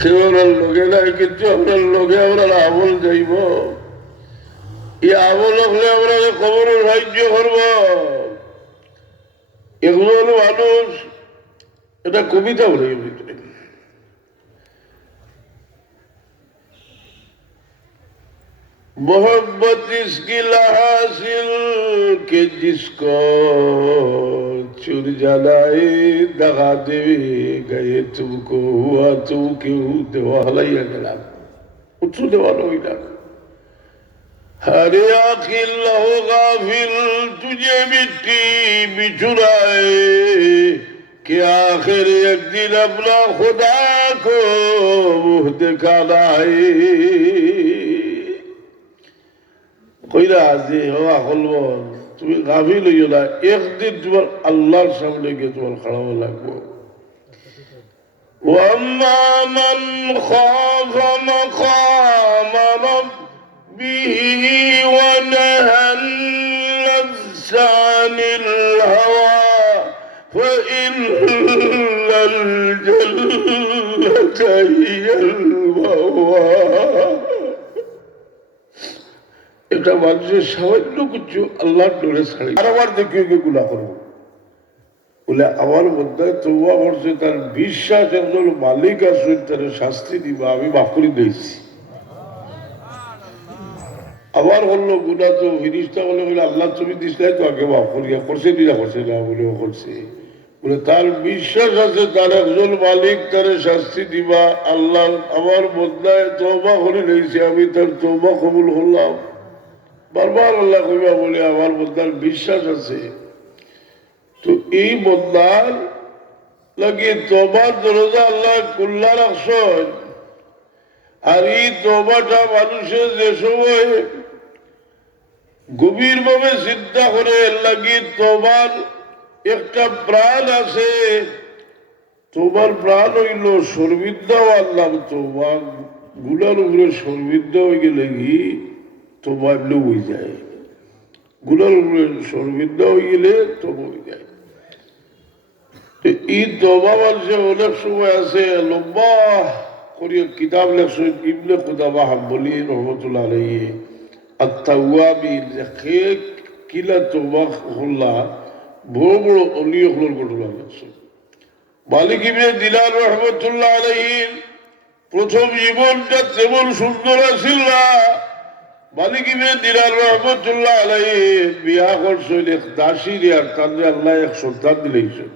কেবল লোকে নাই, কিন্তু আমরা লোকে আমরা আমল যাইব। এই আমল হলে আমরা কবরের সাহায্য করব। একজন মানুষ, এটা কবিতা বলে मोहब्बत इसकी हासिल के जिसको चुर जलाए दगा दे गए तुमको हुआ तुम क्यों देवालैया गला उत्सु देवालो इला हरे आखिल हो गाफिल तुझे मिट्टी बिछुराए कि आखिर एक दिन अपना खुदा को मुँह दिखा लाए কইরা যে হওয়া হলবো তুমি গাফিল হইও না, একদিন তোমার আল্লাহর সামনে গিয়ে তোমার খাড়াবো লাগবো। وَأَمَّا مَنْ خَافَ مَقَامَ رَبِّهِ وَنَهَى النَّفْسَ عَنِ الْهَوَى فَإِنَّ الْجَنَّةَ هِيَ الْمَأْوَى। এটা মানুষের সামান্য কিছু আল্লাহর ডরে ছাড়ি আর আবার দেখিয়ে গুলা করবো বলে আমার মধ্যে তওবা করছে, তার বিশ্বাস একজন মালিক আছে তার শাস্তি দিবা, আমি মাফ করে দিয়েছি। আবার বললো গুণা তো ফিরিস্তা বলে বলে আল্লাহ তুমি দিসলাই তো আগে মাফ করিয়া করছে দিনা করছে না বলেও করছে বলে তার বিশ্বাস আছে তার একজন মালিক তার শাস্তি দিবা। আল্লাহ আমার বদলায় তওবা করে নিয়েছে, আমি তার তওবা কবুল করলাম। বারবার আল্লাহ কইবা বলে আমার বন্দার বিশ্বাস আছে। তো এই বন্দার লাগে তওবার দরজা আল্লাহ খুল্লা রাখছেন। আর এই তওবাটা মানুষের যে সময় গভীর ভাবে চিন্তা করে লাগি তওবার একটা প্রাণ আছে, তওবার প্রাণ হইল সর্বিদ্যা আল্লাহ। তওবা গুলার উপরে সর্বিদ্যা হয়ে গেলে কি তওবা এমনি হয়ে যায়, গুলার উপরে সর্বিদ্যা হয়ে গেলে তওবা হয়ে যায়। এই তওবা মানুষের অনেক সময় আছে লম্বা করিয়া কিতাব লেখছেন ইবনে কুদামা হাম্বলি রহমতুল্লাহ আলাইহি আত-তাওয়াবিন, যে খে কিলা তওবা হল্লা বড় বড় অলি হলোর ঘটনা লেখছেন। মালিক ইবনে দিনার রহমতুল্লাহ আলাইহি প্রথম জীবনটা তেমন সুন্দর আছিল না। মালিক ইবনে দিনার রহমতুল্লাহ আলাইহি বিয়া করছেন এক দাসী আর তার আল্লাহ এক সন্তান দিলেছেন।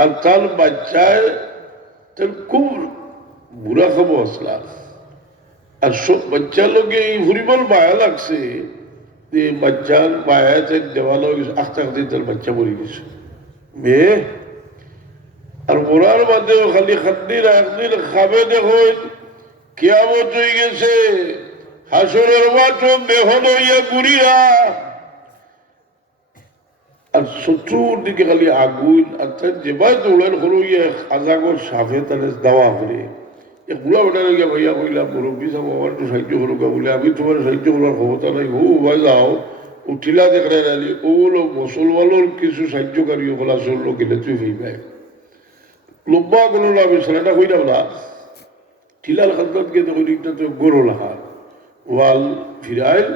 আর তার বাচ্চায় তার খুব বুড়া খাবো আসলা। আর সব বাচ্চা লোকে এই হরিবল মায়া লাগছে যে বাচ্চার মায়াতে দেওয়ালো আখতে আখতে তার বাচ্চা মরে গেছে মেয়ে। আর মরার মাঝেও খালি খাদ্দির একদিন খাবে দেখুন কিয়ামত হয়ে গেছে, হাসরের মাঠে বেহন হইয়া ঘুরিয়া আর চতুর্দিকে খালি আগুন। আর তার যেবার দৌড়ের হইয়া আজাগর সাফে তাহলে দাওয়া করে বুড়া বেটা গিয়া ভাইয়া কইলাম মুরব্বী সাহেব আমার একটু সাহায্য করুক বলে, আমি তোমার সাহায্য করার ক্ষমতা নাই। ও ভাই যাও উঠিলা দেখায় আলি ওগুলো মুসলমানের কিছু সাহায্যকারী ওগুলা চললো গেলে তুই হইবাই লম্বা কোনো আমি ছেলেটা হইলাম না ঠিলাল খান্দাত গিয়ে তো ওইটা তো গরো লাহা ওয়াল ফিরাইল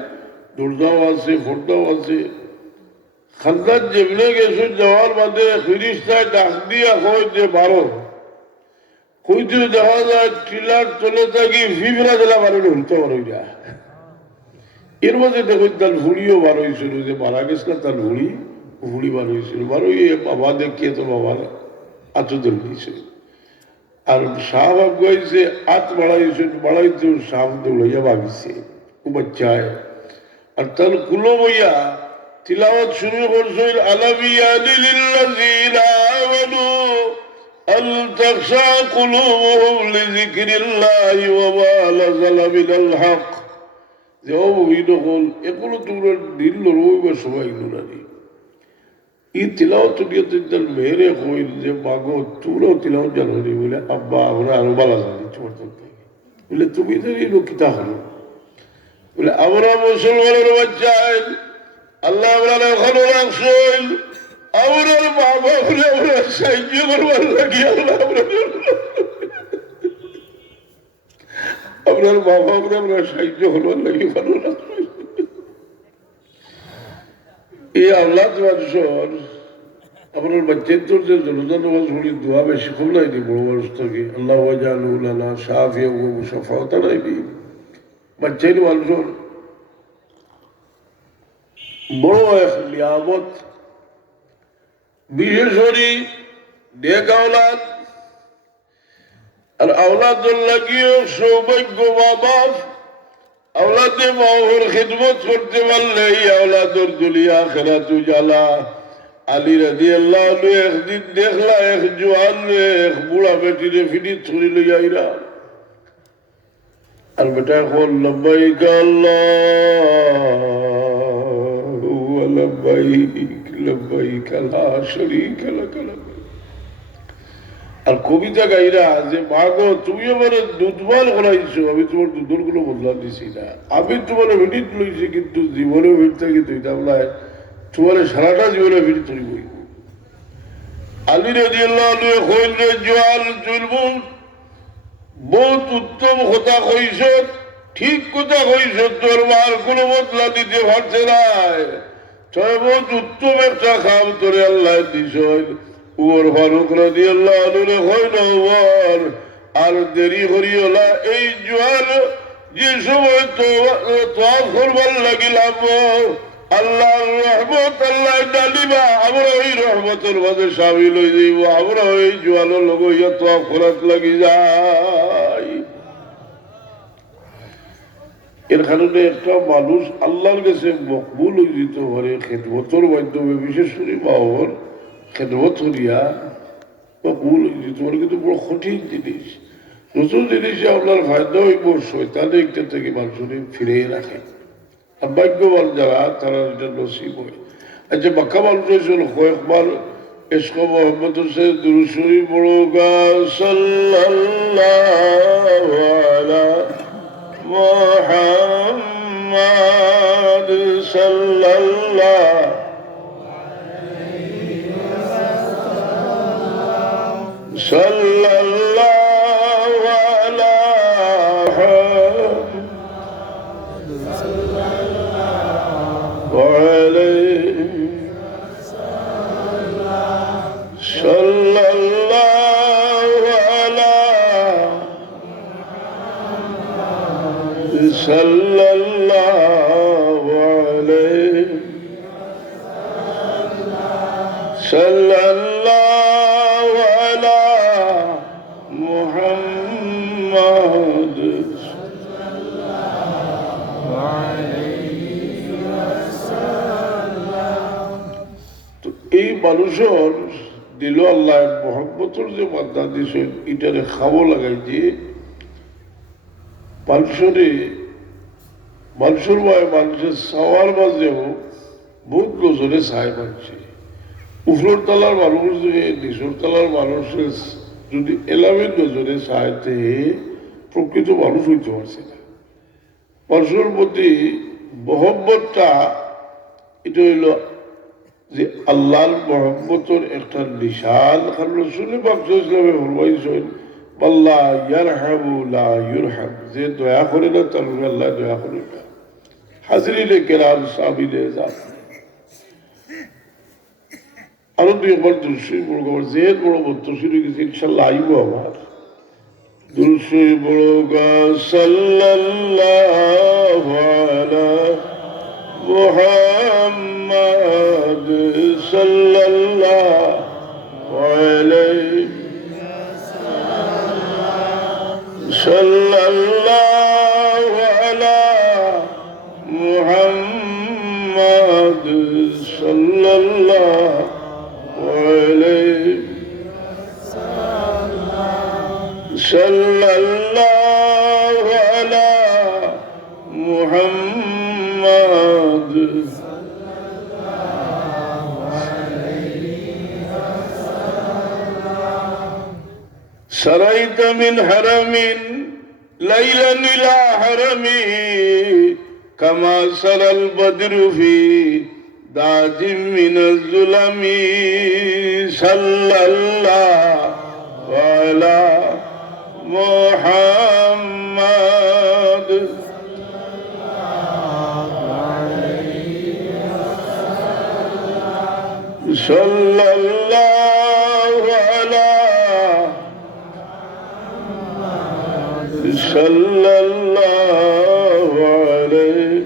দরজাও আছে ফর্দাও আছে। খান্দাত যেমনে গেছো যাওয়ার বাদে ফিরিস্তায় ডাক দিয়া হয় যে বারো কইতে দেখা যায় টিলার তলে থাকি ফিফরা জেলা বারো হইতে পারো যা। এর মধ্যে দেখো তার ভুড়িও বার হয়েছিল, যে মারা গেছিল তার ভুড়ি বার হয়েছিল। বারো বাবা দেখিয়ে তো বাবার আচুদল দিয়েছিল। আর সাপ আগাইছে আত বাড়াইতে সাপ দৌড়াইয়া ভাগিছে ও বাচ্চায়। আর তার কুলো বইয়া তিলাওয়াত শুরু করছিল আলাবিয়ানি লিল্লাযিনা আমানু আল তাখশা কুলুবুহুম লিযিকরিল্লাহি ওয়া মা নাযালা মিনাল হক। যে ও মুমিন হল এগুলো তোমরা দিল রইবার সময় এগুলো নানি এই তিলাওয়াত দিয়ে তার মেয়েরে হইল যে মাগো তোমরাও তিলাওয়াত জানো নি বলে আব্বা আমরা আরো বালা জানি ছোট থেকে বলে তুমি তো এই লোকিতা হলো বলে আমরা মুসলমানের বাচ্চায় আল্লাহ আমরা এখনো রাখছেন আমরা মা বাবুরে আমরা সাহায্য করবার লাগি আল্লাহ আমরা আপনার বাবা আপনার সাহায্য হলো লাগে ভালো লাগলো এই আল্লাহ মানুষের আপনার বাচ্চাদের যে জনতা নামাজ পড়ি দোয়া বেশি খুব নাইনি বড় মানুষ থেকে আল্লাহ ওয়াজালুল্লাহ সাফিয়া ও মুসাফাতা নাইনি বাচ্চাই মানুষের বড় এক নিয়ামত বিশেষ করে নেক আওলাদ আর আওলাদের লাগিয়েও সৌভাগ্য মা বাপ আওলাদে মাওর খিদমত করতে পারলে এই আওলাদর দুলিয়া খেরাতু জ্বালা আলী রাদিয়াল্লাহু আনহু একদিন দেখলা এক জোয়ান এক বুড়া বেটিরে ফিরি ছুরি লইয়া আর বেটা এখন লব্বাইক আল্লাহু লব্বাইক লব্বাইক লা শারীকা লাক আর কবিতা গাইরা যে মা গো তুমি আমার দুধবাল করাইছো আমি তোমার দুধর গুলো বদলা দিছি না আমি তোমার ভিডিট লইছি কিন্তু জীবনে ভিড় থাকি তুই তাহলে তোমার সারাটা জীবনে ভিড় তৈরি বই আলী রাদিয়াল্লাহু আনহু কইল রে জোয়াল চুলবুল বহুত উত্তম কথা কইছ ঠিক কথা কইছ তোর মার কোনো বদলা দিতে পারছে না তবে বহুত উত্তম একটা খাম তোরে আল্লাহ দিছ উমর ফারুক রাদিয়াল্লাহু আনহু কইল ওমর আর দেরি করিওলা এই জোয়াল যে সময় তোয়াফ করবার লাগিলাম আল্লাহর রহমত আল্লাহ ডালিবা আমরা ওই রহমতের মাঝে সামিল হয়ে যাইব আমরা ওই জোয়ালের লোক হইয়া তোয়াফ করাত লাগি যাই এর কারণে একটা মানুষ আল্লাহর কাছে মকবুল হয়ে যেতে পারে খেদমতের মাধ্যমে বিশেষ করে বাবার খেদমত করিয়া মকবুল হয়ে যেতে পারে কিন্তু বড় কঠিন জিনিস নতুন জিনিসে আপনার ফায়দা হইব শয়তানে একটা থেকে মানুষের ফিরিয়ে রাখে আর ভাগ্যবান যারা তারা এটা নসিব হয় আচ্ছা বাক্কা মানুষ হয়েছিল কয়েকবার ইশক মোহাম্মদ হোসেন দুরূদ শরীফ পড়ো গা সাল্লাল্লাহু আলা মুহাম্মাদ সাল্লাল্লাহু সাল্লাল্লাহু আলা সাল্লাল্লাহু আলাইহি সাল্লাল্লাহু আলা সাল্লাল্লাহু আলাইহি সাল্লাল্লাহু আলা মুহাম্মাদ তো এই মানুষের দিল আল্লাহ মোহাম্মতের যে মাদ্দা দিয়েছেন এটারে খাবো লাগাই দিয়ে মানুষের মানুষের সাওয়ার মাঝেও বহুত নজরে চায় মানুষে উপরের তলার মানুষ যদি নিচের তলার মানুষের যদি এলামের নজরে চাইতে প্রকৃত মানুষ হইতে পারছে না মানুষের প্রতি মহব্বতটা এটা হইল যে আল্লাহর মহব্বতের একটা নিশান কারণ রসুল পাক ইসলামে ফরমাইছেন আল্লাহ ইয়ারহামু লা ইউরহাম যে দয়া করে না তার আল্লাহ দয়া করে না হাজরিনে কেরাম সাবিনে যান আরো দুই একবার দুরুশরীফ বড় খবর যে বড় বত্তশীর গেছে ইনশাল্লাহ আইব আমার দুরুশরীফ বড় গা সাল্লাল্লাহু আলা মুহাম্মাদ সাল্লাল্লাহু আলাইহি সাল্লাল্লাহু আলা মুহাম্মাদ সাল্লাল্লাহু আলাইহি সাল্লাল্লাহু আলা মুহাম্মাদ سريت من حرم ليلا إلى حرم كما سرى البدر في داج من الظلم صلى الله على محمد সাল্লাল্লাহু আলা সাল্লাল্লাহু আলাইহি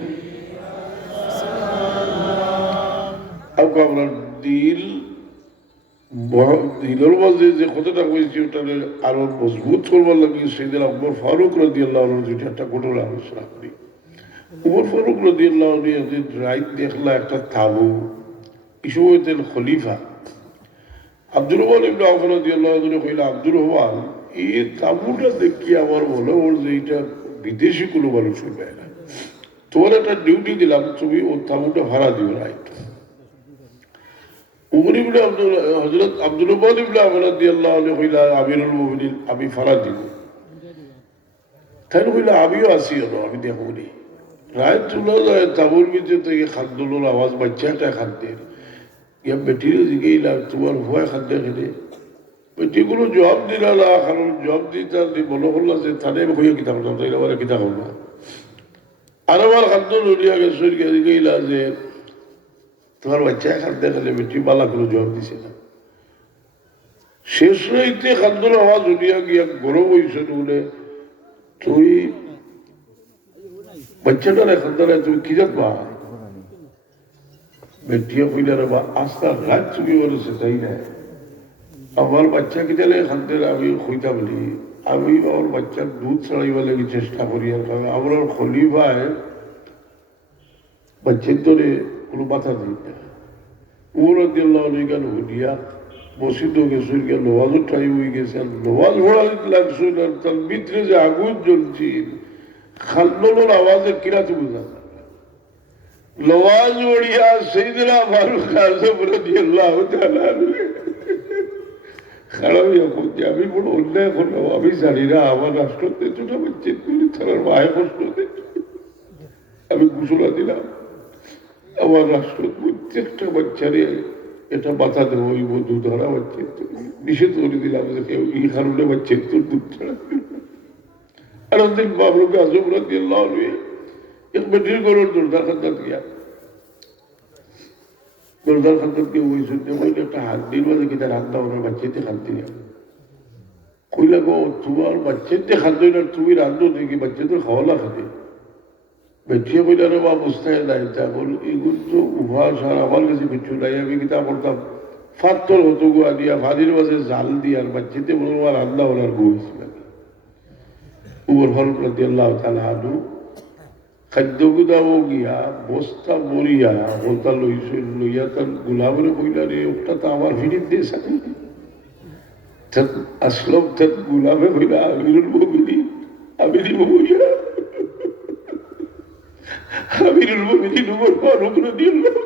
আপনার দিল দিলের মাঝে যে কথাটা কইছি ওটা আরো মজবুত করবার লাগে সেদিন আকবর ফারুক রাদিয়াল্লাহু আনহু যেটা একটা ঘটনা আলোচনা করি। উমর ফারুক রাদিয়াল্লাহু আনহু একদিন রাত দেখলা একটা তাবু ইস্যু হইতেন খলিফা আব্দুর রহমান ইবনে আওফ রাদিয়াল্লাহু আনহু কইলা আব্দুর রহমান এই তাবুটা দেখি আমার মনে হল যে এটা বিদেশি কোনো মানুষ হইবে না, তোমার একটা ডিউটি দিলাম, তুমি ও তাবুটা ভাড়া দিও রাইট। উমর ইবনে হযরত আব্দুর রহমান ইবনে আওফ রাদিয়াল্লাহু আনহু কইলা আমিরুল মুমিনিন আমি ভাড়া দিব। তাই কইলা আমিও আসি, আমি দেখুনি রায় তুলা যায় তাবুর ভিতরে থেকে খাদ্যলোর আওয়াজ বাচ্চাটা খাদ্যের ইয়া বেটির দিকে তোমার ভয় খাদ্য খেলে বেটিগুলো জবাব দিলা না, কারণ জবাব দিতে মনে করল যে তাদের হইয়া কিতা করতাম, তাই আমার কিতা করবো আর আমার খাদ্য নড়িয়া গেছে দিকে যে তোমার বাচ্চা খাদ্য খেলে বেটি বালা কোনো জবাব দিছে না। শেষ রাইতে খাদ্যর আওয়াজ উঠিয়া গিয়া গরম হয়েছে বলে তুই বাচ্চাটার এখন দ্বারা তুমি কি জানবা বেটিয়া কইলা রে বা আজকাল রাত চুকি বলেছে তাই না, আমার বাচ্চা কি তাহলে খাদ্যের আমি খুঁজা বলি আমি আমার বাচ্চার দুধ ছাড়াইবার লাগি চেষ্টা করি, আর আমার খলিফায় বাচ্চার ধরে কোনো বাধা দিই না। ওরা দিল গান হলিয়া মসজিদ গেছে গিয়া নওয়াজও টাইম হয়ে গেছে, আর নওয়াজ ভরা লাগছে আর তার ভিতরে যে আগুন জ্বলছি খাল্লোর আওয়াজে কিরা তো বুঝা নওয়াজ ওড়িয়া সেইদিনা ফারুক আজম রাদিয়াল্লাহু তাআলা খারাপ করছে আমি বড় অন্যায় করলাম, আমি জানি না আমার রাষ্ট্রতে ছোট বাচ্চা তুলি তার মায়ের প্রশ্ন আমি ঘোষণা দিলাম আমার রাষ্ট্র প্রত্যেকটা বাচ্চারে এটা বাধা দেবো ওই দুধ ধরা বাচ্চা নিষেধ করে দিলাম যে কেউ এই কারণে বাচ্চা তোর দুধ ছাড়া আর একদিন বাবরুকে আজম রাদিয়াল্লাহু আনহু এক বেটির গরুর দরদার খাদ্দার গিয়া দরদার খাদ্দার কে ওই শুনতে কইলে একটা হাত দিন বাজে কি তার হাতটা ওনার বাচ্চাতে খাদ্য না কইলা গো তোমার বাচ্চাতে খাদ্য না তুমি রান্ধো দেখি বাচ্চা তো খাওয়ালা খাতে বেটিয়ে কইলা রে বা বুঝতে নাই তা বল এগুলো তো উভাস আর আমার কাছে কিছু নাই, আমি কিতা করতাম ফাত্তর হতো গোয়া দিয়া ভাদির মাঝে জাল দিয়ে আর বাচ্চাতে বলবো আর রান্না ওনার গইছিল উমর ফারুক রাদিয়াল্লাহু তাআলা আনহু খাদ্যগুদাও গিয়া বস্তা মরিয়া বলতা লইয়া তার গোলামের কইলা রে ওটা তো আমার ফিরিত দিয়ে সাথে আসলাম তার গোলামে কইলা আমিরুল মুমিনিন আমিরি বইয়া আমিরুল মুমিনিন উমর ফারুক রাদিয়াল্লাহু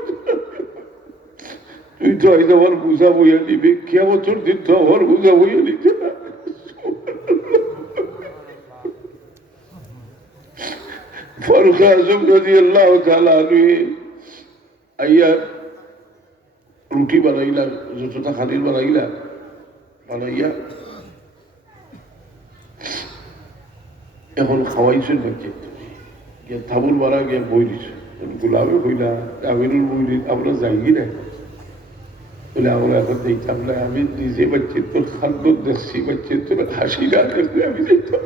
তুই তো আইজ আমার বুঝা বইয়া নিবি কিয়ামতের দিন তো আমার বুঝা বইয়া নিতে না। ফারুক আজম রাদিয়াল্লাহু তাআলা আনহু আইয়া রুটি বানাইলা যতটা খালিল বানাইলা বানাইয়া এখন খাওয়াইছেন বাচ্চা গিয়া তাবুল মারা গিয়া বই দিছে গোলামে কইলা আমিরুল মুমিনিন আমরা যাই না বলে আমরা এখন দেখতাম না, আমি নিজে বাচ্চা তোর খাদ্য দেখছি বাচ্চা তোর হাসি না করতে আমি দেখতাম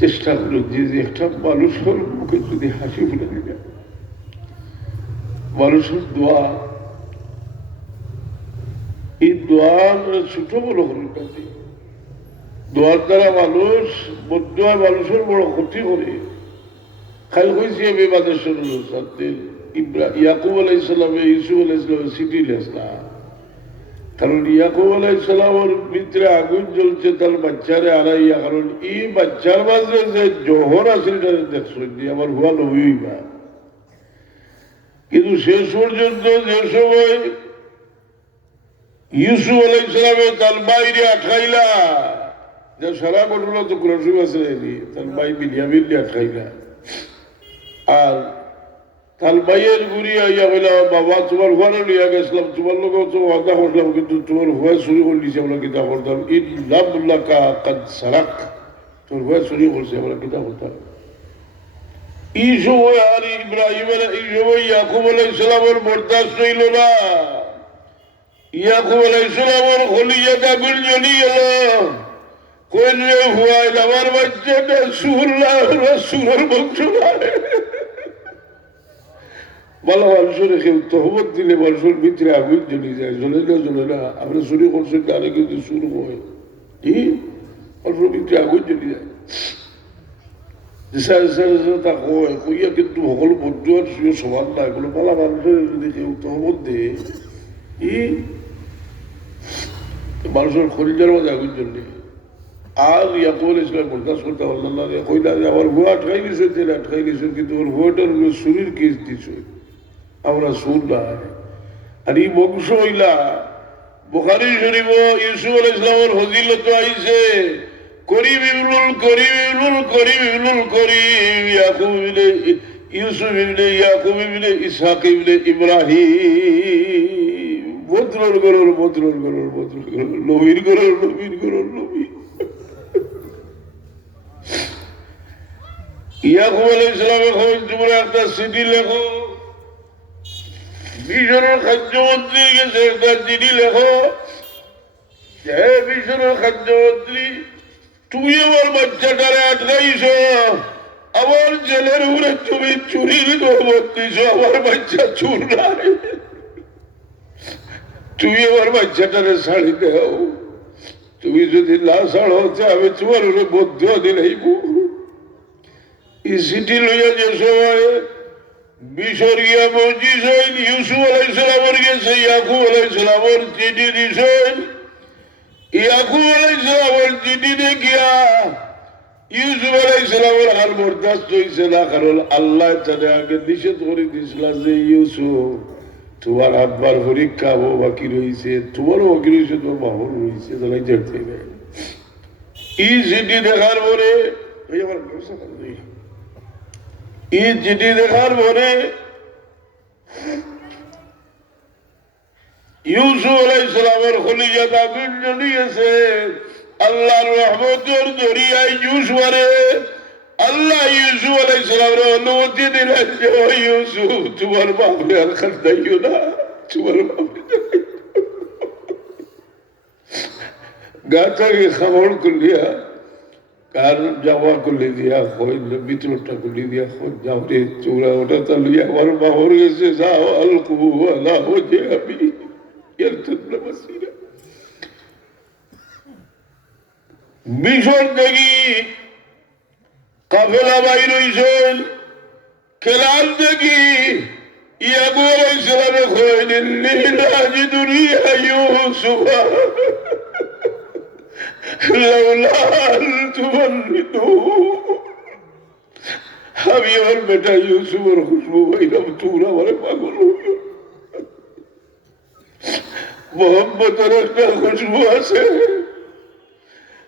চেষ্টা করো যে একটা মানুষের মুখে যদি হাসি ফুটে দিবে মানুষের দোয়া এই দোয়ার ছোট বড় হল কাছে দোয়ার দ্বারা মানুষ বদুয়া মানুষের বড় ক্ষতি করে। খালি হয়েছি আমি বাদেশ্বর ইয়াকুব আলাইহিস সালামে ইউসুফ আলাইহিস সালামে সিটি লেস না, কারণ ইয়াকুব আলাইহিস সালামের ভিতরে আগুন জ্বলছে তার বাচ্চারে আড়াইয়া, কারণ এই বাচ্চার মাঝে যে জোহর আছে দেখছো আমার হুয়া নবী না, কিন্তু শেষ পর্যন্ত যে সময় ইউসুফ আলাইহিস সালামে তার বাইরে আটকাইলা যে সারা ঘটনা তো কুরআন আছে তার ভাই বিনিয়ামিন আটকাইলা আর তার ভাইয়ের গুড়ি আইয়া বললা বাবা তোমার ঘরে নিয়ে গেছিলাম তোমার লোকেও তো ওয়াদা করলাম কিন্তু তোমার ভয় চুরি করে দিয়েছে আমরা কিতা করতাম ইল্লাকা কাদ সারাক তোর ভয় চুরি করছে আমরা কিতা করতাম। এই সময় আর ইব্রাহিম এই সময় ইয়াকুব আলাইহিসসালামের বরদাস্ত হইল না। ইয়াকুব আলাইহিসসালামের খলিজাত আগুন জ্বলি গেল। কইল রে হুয়াইল আমার বাচ্চাটা সুর না সুরের বংশ নয়। ভালো মানুষের কেউ তহমত দিলে মানুষের ভিতরে আগুন জ্বলি যায়। জ্বলে না আমরা চুরি করছেন তাহলে কিন্তু সুর হয় কি মানুষের ভিতরে আগুন জ্বলি যায়। তা কইয়া কিন্তু সকল বন্ধু আর সমান না। এগুলো ভালো মানুষের যদি কেউ তহমত দেয় মানুষের খরিজার মাঝে আগুন জ্বলে। আর ইয়াকুব আলাইহিসসালাম বরদাস্ত করতে পারলেন না। কইলা যে আমার ভুয়া আটকাই দিছে, তেলে আটকাই দিছে, কিন্তু ওর ভুয়াটার শরীর কেস দিছে, আমরা সুর না। আর এই বংশ হইলা বুখারী শরীফ ইউসুফ আলাইহিসসালামের ফজিলত আইছে করিম ইবনুল করিম ইবনুল করিম ইবনুল করিম ইয়াকুব ইবনে ইউসুফ ইবনে ইয়াকুব ইবনে ইসহাক ইবনে ইব্রাহিম। বদরুল গরুর নবীর গরুর নবী। ইয়াকুব আলাইহিসসালামের খবর তোমরা একটা চিঠি লেখো, মিশরের খাদ্যমন্ত্রী গেছে, একটা চিঠি লেখো। হে মিশরের খাদ্যমন্ত্রী, তুমি আমার বাচ্চাটারে আটকাইছ, আমার জেলের উপরে তুমি চুরির নৌবত দিছ। আমার বাচ্চা চুর নাই, তুমি আমার বাচ্চাটারে ছাড়ি দেও। তুমি যদি না ছাড়ো আমি তোমার উপরে বদ্ধ দিলাইব। এই চিঠি লইয়া যে সময় মিশর গিয়া পৌঁছিছেন, ইউসুফ আলাইহিসসালামের গেছে ইয়াকুব আলাইহিসসালামের চিঠি দিছেন। ইয়াকুব আলাইহিসসালামের চিঠি দেখিয়া ইউসুফ আলাইহিসসালামের আর বরদাস্ত হইছে না। কারণ আল্লাহ জানে আগে নিষেধ করে দিয়েছিল যে ইউসুফ তোমার আব্বার পরীক্ষা বাকি রয়েছে, তোমারও বাকি রয়েছে, তোমার বাবুর রয়েছে, তাই দেখতে নেই। এই চিঠি দেখার পরে ইউসুফ আলাইহিসসালামের খলিজাত আগুন জ্বলিয়েছে। আল্লাহর রহমতের দরিয়ায় ইউসুফরে আল্লাহ ইউসুফ আলাইহিসসালামের অনুমতি দিলেন যে ও ইউসুফ তোমার বাপরে আর খাদ্দাইও না, তোমার বাপরে গা থেকে খাবড় করলিয়া কার জামা খুলে দিয়া ভিতরটা খুলে দিয়া যাও রে চৌরা ওটা তা লইয়া আমার বাবর গেছে, যাও আল কুবু আল্লাহ যে আমি মিশর দেখি কাফেলা বাইর হইছেন। খেলাল দেখি ইয়াকুব আলাইহিসসালামে কইলেন লিরাজিদুনি ইউসুফ আমি আমার বেটা ইউসুফের খুশবু পাইলাম, তোমরা আমার পাগল হইল। মোহাম্মদের একটা খুশবু আছে,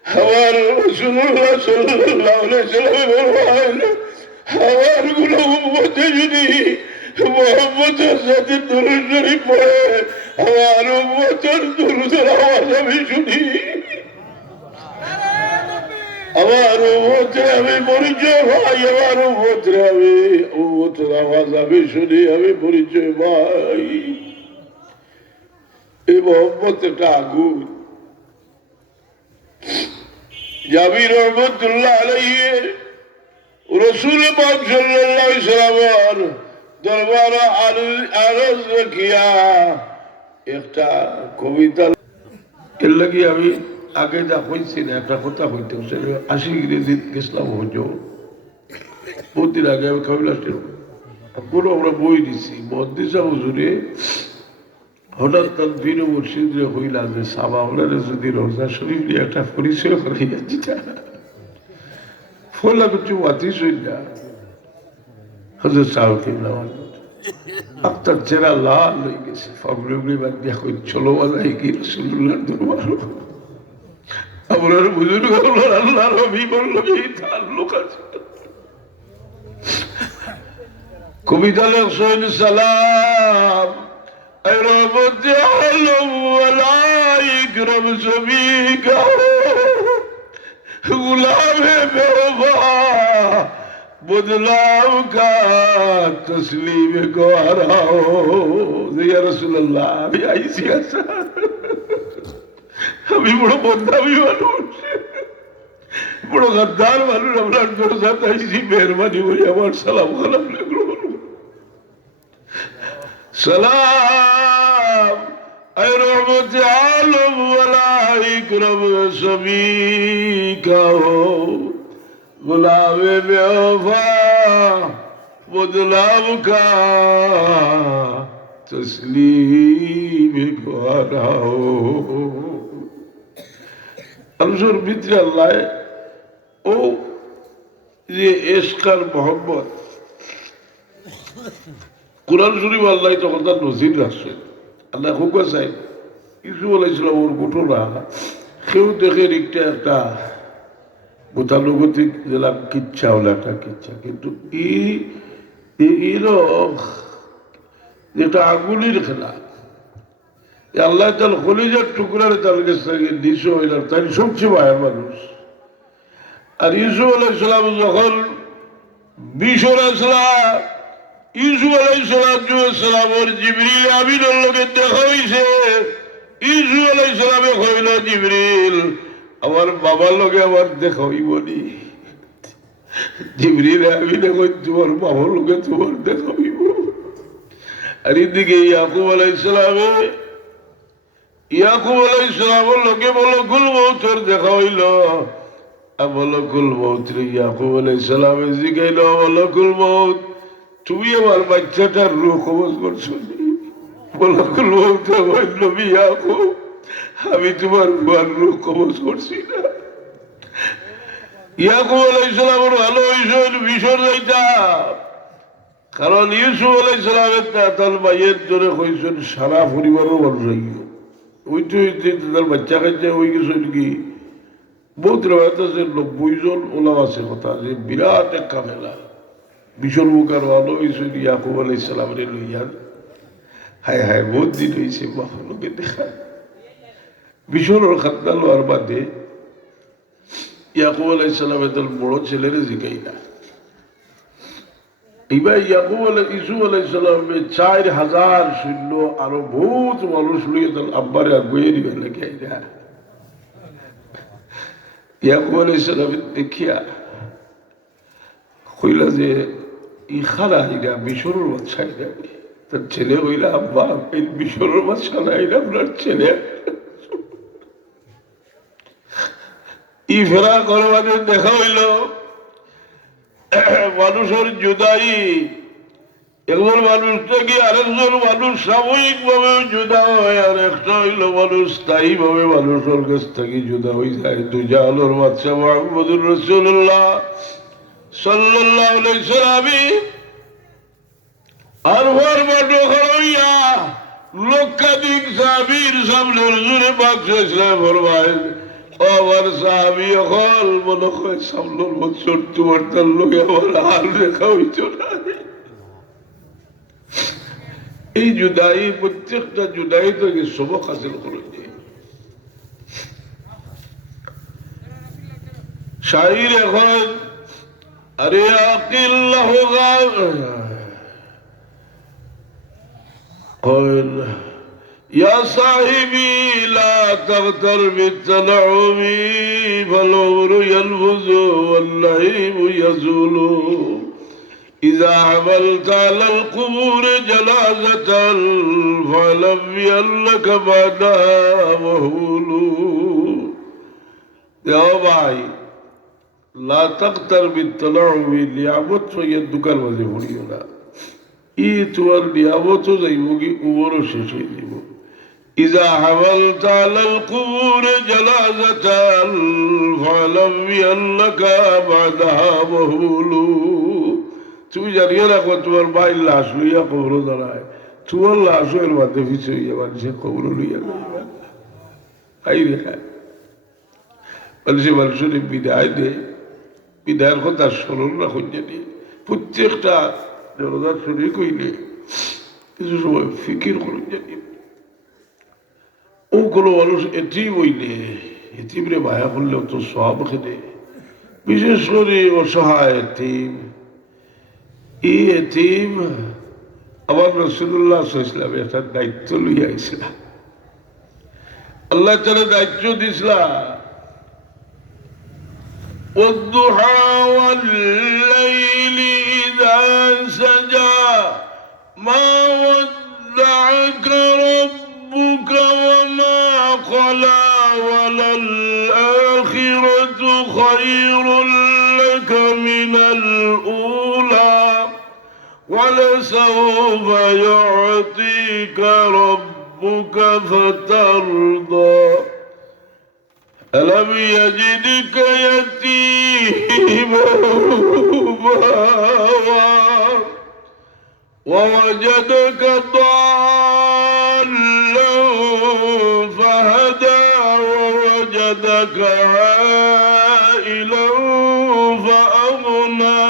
আমার রাসূলুল্লাহ সাল্লাল্লাহু আলাইহি ওয়াসাল্লাম বলেন আমার গুলো উম্মতে যদি মোহাম্মদের সাথে দুরূদ শরীফ পড়ে আমার উম্মতের দুরূদের আওয়াজ আমি শুনি, আমার উম্মতে আমি পরিচয় ভাই, আমার উম্মতে আমি উম্মতের আওয়াজ আমি শুনি, আমি পরিচয় ভাই। এই মোহাম্মদ একটা আগুন। জাবির রহমতুল্লাহ আলাইহি রাসূল পাক সাল্লাল্লাহু আলাইহি ওয়াসাল্লামের দরবারে আরজ রাখিয়া একটা কবিতা এর লাগি আমি আগে যা হয়েছি না একটা কথা হইতে আশিগিরি দিন গেছিলাম হজো বহুত দিন আগে আমি কবিলাসের পুরো আমরা বই দিছি মহাদ্দিস হুজুরে হঠাৎ তার বীর মুর্শিদরে হইলা যে সাবা ওনারে যদি রোজা শরীফ নিয়ে একটা পরিচয় করাইয়া দিতা ফলা কিছু আতিস হইলা হজরত সাহেব কিবলা আপনার চেরা লাল হয়ে গেছে, ফাগড়ি বাদ দিয়া কই চলো বাজাই কি রাসূলুল্লাহর দরবার। আপনার বুজুর্গ আল্লাহ রবি বলল এই তাল্লুক আছে। কবিতা লেখছেন সালাম ربط علم ولا يكرم سبيكه غلام بوفا बदलाव का तस्लीम को हराओ या रसूलुल्लाह আমি আইছি আসা আমি বড় বন্ধাবি মানুষ বড় গদ্দার মানুষ আপনার দরজা আইছি মেহরবানি করে আমার সালাম কালাম গ্রহণ সালাম اے رحمت عالم والا اکرم سبھی کا ہو غلام بے وفا بدلام کا تسلیم گوارا ہو মানুষের ভিতরে আল্লাহ ও যে ইশক আর মোহাম্মত কোরআন শরীফ আল্লাহ তখন তার নজির রাখছে আল্লাহ খুব চাই ইসু আলাইহিসসালাম ওর ঘটনা কেউ দেখে একটা গতানুগতিক যেলাম কিচ্ছা হলো একটা কিচ্ছা কিন্তু যেটা আগুলির খেলা আল্লাহ তার কলিজার টুকরারে তার কাছে নিশো হইলাম তাই সবচেয়ে মায়ের মানুষ আর ইসু আলাইহিসসালাম যখন মিশর আসলাম ইসু আলাইহিসসালামের জিবরিল আমিনের লোকে দেখা হইছে ইসু আলাইহিসসালামে কইল জিবরিল আমার বাবার লগে আমার দেখা হইবনি জিবরিল আমিনে কই তোমার বাবার লগে তোমার দেখা হইব আর এদিকে ইয়াকুব আলাইহিসসালামের লগে মলকুল মউতের দেখা হইল মলকুল মউত রে ইয়াকুব আলাইহিসসালামে জিগাইল মলকুল মউত তুমি আমার বাচ্চাটার রূহ কবজ করছো মলকুল মউত নবী ইয়াকুব আমি তোমার বুয়ার রূহ কবজ করছি না ইয়াকুব আলাইহিসসালামের ভালো হইছিল মিশর যাইতাম কারণ ইউসুফ আলাইহিসসালামের তার ভাইয়ের জোরে কইছেন সারা পরিবারের মানুষ হইল ওইটা তার বাচ্চা কাচ্চা হয়ে গেছে কি বহুত রেওয়ায়ত আছে 90 জন ওলামা আছে কথা যে বিরাট এক কাফেলা মিশর মুখার ভালো হয়েছে ইয়াকুব আলাইহিসসালামের লইয়া হায় হায় বহুত দিন হয়েছে লোকে দেখা মিশরের খাতনা লোয়ার বাদে ইয়াকুব আলাইহিসসালামের তার বড় ছেলেরে জিগাই না এইবার ইসু আলাইহিসসালামের 4000 সৈন্য আরো বহুত মানুষ লইয়া তার আব্বারে আগুয়ে দিবে লেগে আইরা ইয়াকুব আলাইহিসসালামের দেখিয়া কইলা যে ই খালা ইরা মিশরের বাদশা ইরা তার ছেলে হইলা আব্বা এই মিশরের বাদশা না ইরা আপনার ছেলে ই ফেরা করবাদের দেখা হইল মানুষের জুদাই একজন মানুষ থেকে আরেকজন মানুষ সাময়িক ভাবে জুদা হয় আর একটা হইল মানুষ স্থায়ী ভাবে মানুষের কাছ থেকে জুদা হয়ে যায় দুজা আলোর বাদশা মুহাম্মদুর রাসূলুল্লাহ সাল্লাল্লাহু আলাইহি সাল্লাম আর ওর মাঠে হইয়া লক্ষাধিক সাহাবীর সামনে হুজুরে পাক সাল্লাল্লাহু ফরমায় আমার সাহাবী হল মনে হয় সামনের বছর তোমার তার লোকে আমার হাল রেখা হইত না এই জুদাই প্রত্যেকটা জুদাই থেকে সবক হাসিল করেছে শাহির এখন আরে আকিল্লাহ يا صاحبي لا تغتر بالتنعم فالعمر ينفذ والنعيم يزول إذا حملت على القبور جنازة فاعلم بأنك بعدها مهول يا ভাই لا تغتر بالتنعم নিয়ামত দোকান বাজে পড়িও না ই তোমার নিয়ামতও যাইব কি উমরও শেষ হয়ে যাব إذا حملت على القبور جنازة فاعلم بأنك بعدها مهول তুমি জানিয়ে রাখো তোমার ভাই লাশ লইয়া কবর দাঁড়ায় তোমার লাশ এর মাঝে পিছু হইয়া মানুষের কবর লইয়া হাই রেখা মানুষের বিদায় দেয় বিদায়ের কথা স্মরণ রাখুন জানি প্রত্যেকটা জনতার শরীর কইলে কিছু সময় ফিকির করুন জানি ও কোনো মানুষ এটি বইলে এটিমরে মায়া করলেও তো সব খেলে বিশেষ করে অসহায় এটিম এই এতিম আমার রাসূলুল্লাহ সাল্লাল্লাহু আলাইহি ওয়াসাল্লাম একটা দায়িত্ব লইয়া আইছিল। আল্লাহ তাআলা দায়িত্ব দিছিলা والضحى والليل إذا سجى ما ودعك ربك وما قلى وللآخرة خير لك من الأولى ولسوف يعطيك ربك فترضى ألم يجدك يتيما فآوى ووجدك ضالا فهدى ووجدك عائلا فأغنى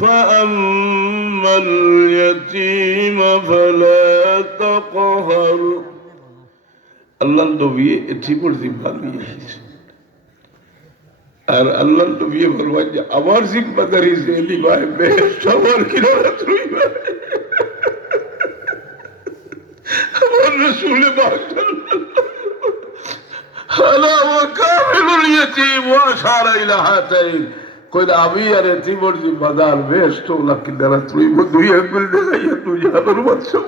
فأما اليتيم فلا تقهر আল্লাহ নবী এতিমের জিম্মা নিয়ে এসেছে। আর আল্লাহ নবী বলবেন যে আমার জিম্মাদারি যে লিবায় বেহেশত আমার কিনারা তুইবা। আমার রাসূলে পাক আলা ওয়া কামিলুল ইয়াতীম ওয়া আশারা ইলা হাতাইন কইলা আমি আর এতিমের জিম্মাদার বেহেশত লাখ কিনারা তুইবা দুই আঙ্গুল দেখাইয়া তুই জানার বাদশা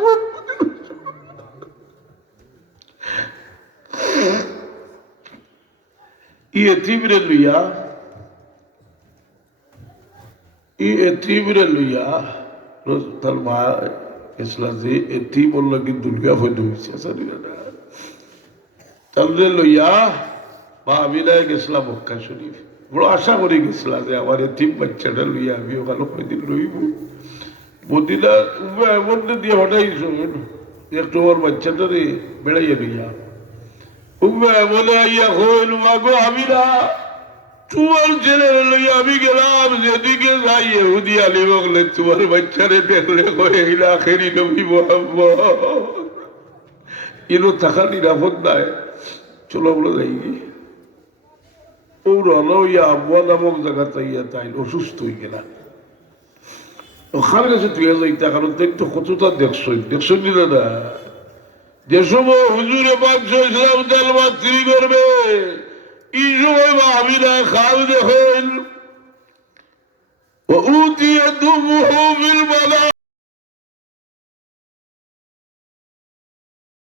এতিমরে লইয়া তার মা গেছিলা যে এতিম ওর লাগে দুর্গা হইতে হয়েছে তাহলে লইয়া মা আমিনায় গেছিলাম মক্কা শরীফ। বড় আশা করে গেছিলা যে আমার এতিম বাচ্চাটা লইয়া আমি ওখানে কয়দিন রইব। মদিনা এমন দিয়ে হটাইছ একটু ওর বাচ্চাটারে বেড়াইয়া লইয়া বলে আইয়া হইল মাগো আমি না তোমার ছেলে লইয়া আমি গেলাম যেদিকে যাই ইহুদি আলী বললে তোমার বাচ্চারে দেখলে হইলা আখেরি নবী মুহাম্মদ এলো থাকা নিরাপদ নাই, চলো বলে যাই গিয়ে পৌরানো ইয়া আবুয়া নামক জায়গাতে ইয়া তাই অসুস্থ হয়ে গেলাম। ওখানে কাছে তুই যাইতা কারণ তাই তো কতটা দেখছই না না যে সময় হুজুরে পাক ইসলাম তেলমাত্রি করবে এই সময় ভাবিরা খাল দেখেন